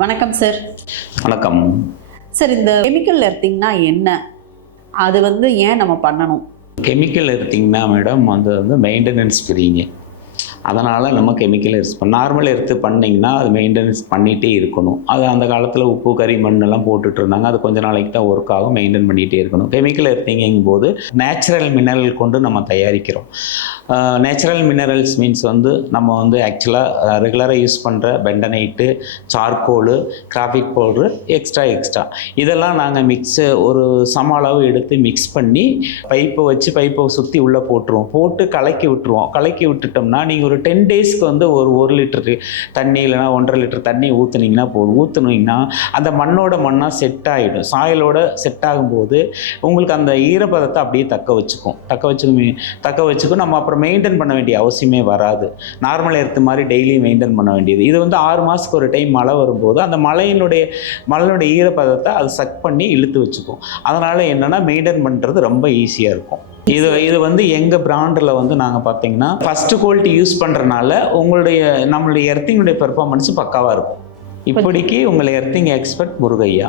வணக்கம் சார். வணக்கம் சார், இந்த கெமிக்கல் எர்த்திங்னா என்ன? அது ஏன் நம்ம பண்ணணும்? கெமிக்கல் எர்த்திங்னா மேடம் அது மெயின்டெனன்ஸ் ஃப்ரீங்க. அதனால் நம்ம கெமிக்கல் நார்மல் எர்த்து பண்ணிங்கன்னா அது மெயின்டெனன்ஸ் பண்ணிகிட்டே இருக்கணும். அது அந்த காலத்தில் உப்பு கறி மண்ணெல்லாம் போட்டுட்டு இருந்தாங்க. அது கொஞ்ச நாளைக்கு தான் ஒர்க் ஆகும், மெயின்டைன் பண்ணிகிட்டே இருக்கணும். கெமிக்கல் எர்த்திங்கும் போது நேச்சுரல் மினரல் கொண்டு நம்ம தயாரிக்கிறோம். நேச்சுரல் மினரல்ஸ் மீன்ஸ் நம்ம ஆக்சுவலாக ரெகுலராக யூஸ் பண்ணுற பெண்டனைட்டு, சார்கோலு, கிராஃபிக் பவுட்ரு, எக்ஸ்ட்ரா இதெல்லாம் நாங்கள் ஒரு சம அளவு எடுத்து மிக்ஸ் பண்ணி பைப்பை சுற்றி உள்ளே போட்டு கலக்கி விட்டுட்டோம்னா நீங்கள் ஒரு 10 டேஸ்க்கு ஒரு லிட்டரு தண்ணி இல்லைனா 1.5 லிட்டர் தண்ணி ஊற்றுனீங்கன்னா போதும். ஊற்றுனீங்கன்னா அந்த மண்ணாக செட் ஆகிடும். சாயலோட செட் ஆகும்போது உங்களுக்கு அந்த ஈரப்பதத்தை அப்படியே தக்க வச்சுக்கும். நம்ம அப்புறம் மெயின்டைன் பண்ண வேண்டிய அவசியமே வராது. நார்மல் எர்த்து மாதிரி டெய்லி மெயின்டைன் பண்ண வேண்டியது. இது 6 மாதத்துக்கு ஒரு டைம் மழை வரும்போது அந்த மழையினுடைய ஈரப்பதத்தை அது சக் பண்ணி இழுத்து வச்சுக்கும். அதனால் என்னென்னா மெயின்டைன் பண்ணுறது ரொம்ப ஈஸியாக இருக்கும். இது எங்கள் பிராண்டில் நாங்கள் பார்த்தீங்கன்னா ஃபஸ்ட்டு குவாலிட்டி யூஸ் பண்ணுறனால நம்மளுடைய எர்த்திங்குடைய பெர்ஃபார்மன்ஸ் பக்காவாக இருக்கும். இப்படிக்கு உங்களை எர்த்திங் எக்ஸ்பர்ட் முருகையா.